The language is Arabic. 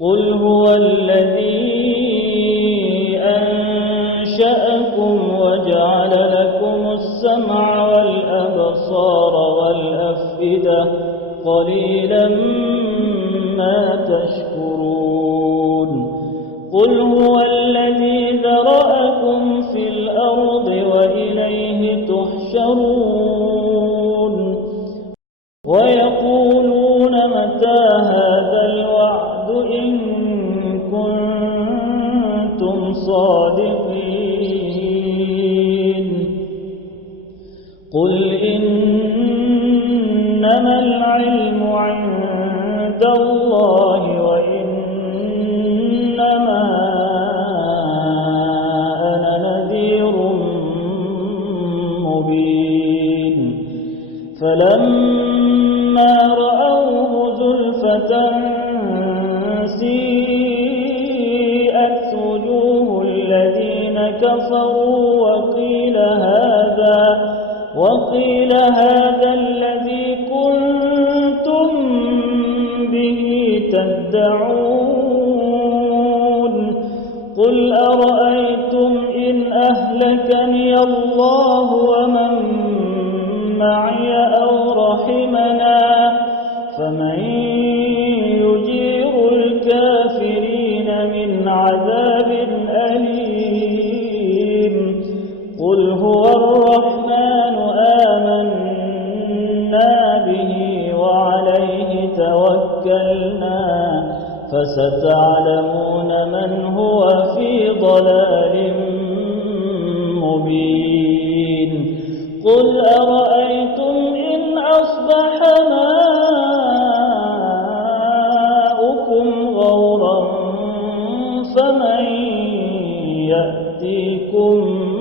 قل هو الذي أنشأكم وجعل لكم السمع والأبصار والأفئدة قليلا ما تشكرون قل هو الذي ذرأكم في الأرض وإليه تحشرون ويقولون متى هذا الوعد إن كنتم صادقين قل إنما العلم عند الله وإنما أنا نذير مبين فلما رأوه زلفة سيئت وجوه الذين كفروا وقيل هذا الذي كنتم به تدعون قل أرأيتم إن أهلكني الله ومن معي أو رحمنا فمن يجير الكافرين من عذاب أليم قل هو الرحمن آمنا به وعليه توكلنا فستعلمون من هو في ضلال مبين قل أرأيتم إن أصبح ماؤكم غورا فمن يأتيكم